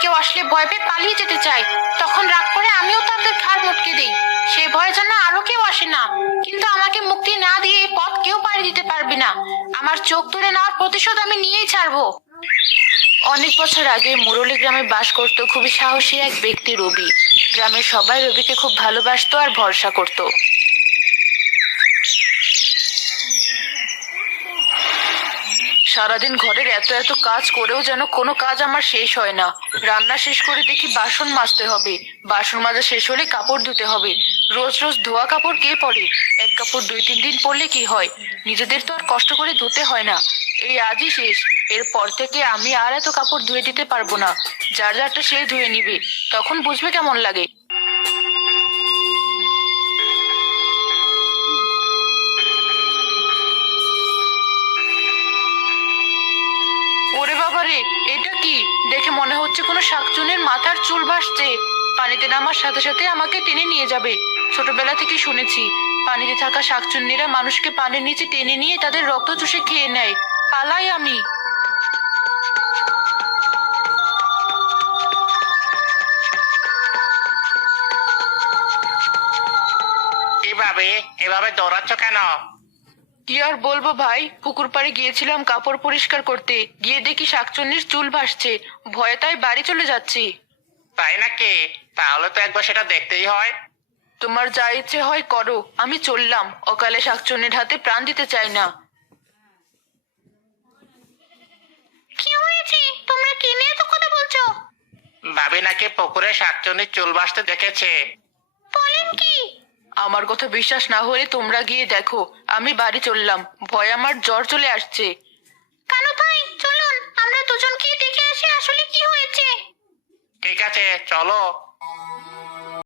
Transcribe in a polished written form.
কেউ আসলে ভয় পেয়ে পালিয়ে যেতে চায়, তখন রাগ করে আমিও তাদের ঘাড় মটকে দিই। সে ভয়ে যেন আরো কেউ আসে না। কিন্তু আমাকে মুক্তি না দিয়ে এই পথ কেউ পাড়ি দিতে পারবে না। আমার চোখ তুলে নেওয়ার প্রতিশোধ আমি নিয়েই ছাড়বো। অনেক বছর আগে মুরলী গ্রামে বাস করত খুবই সাহসী এক ব্যক্তি রবি। গ্রামের সবাই রবিকে খুব ভালোবাসতো আর ভরসা করত। সারাদিন ঘরের এত এত কাজ করেও যেন কোনো কাজ আমার শেষ হয় না। রান্না শেষ করে দেখি বাসন মাজতে হবে, বাসন মাজা শেষ হলে কাপড় ধুতে হবে। রোজ রোজ ধোয়া কাপড় কে পরে? এক কাপড় 2-3 দিন পরলে কি হয়? নিজেদের তো আর কষ্ট করে ধুতে হয় না। এই আজই শেষ। এরপর থেকে আমি আর এত কাপড় ধুয়ে দিতে পারবো না। যার যারটা সে ধুয়ে নিবে, তখন বুঝবে কেমন লাগে। ওরে বাবারে, এটা কি? দেখে মনে হচ্ছে কোনো শাকচুন্নির মাথার চুল ভাসছে। পানিতে নামার সাথে সাথে আমাকে টেনে নিয়ে যাবে। ছোটবেলা থেকে শুনেছি, পানিতে থাকা শাকচুন্নিরা মানুষকে পানির নিচে টেনে নিয়ে তাদের রক্ত চুষে খেয়ে নেয়। পালাই আমি। কিভাবে? এভাবে দৌড়াচ্ছ কেন? কি আর বলবো ভাই, পুকুর পাড়ে গিয়েছিলাম কাপড় পরিষ্কার করতে, গিয়ে দেখি শাকচুন্নির চুল ভাসছে। ভয়ে তাই বাড়ি চলে যাচ্ছি। তাই নাকি? তাহলে তো একবার সেটা দেখতেই হয়। তোমার যা ইচ্ছে হয় করো, আমি চললাম। অকালে শাকচুন্নির হাতে প্রাণ দিতে চাই না। কি হয়েছে? তোমরা কি নিয়ে এত কথা বলছো? ভাবি নাকি পুকুরে শাকচুন্নির চুল ভাসতে দেখেছে। বলেন কি? আমার কথা বিশ্বাস না হলে তোমরা গিয়ে দেখো। আমি বাড়ি চললাম, ভয় আমার জ্বর চলে আসছে। কানু ভাই চলুন, আমরা দুজন গিয়ে দেখে আসি আসলে কি হয়েছে। ঠিক আছে, চলো।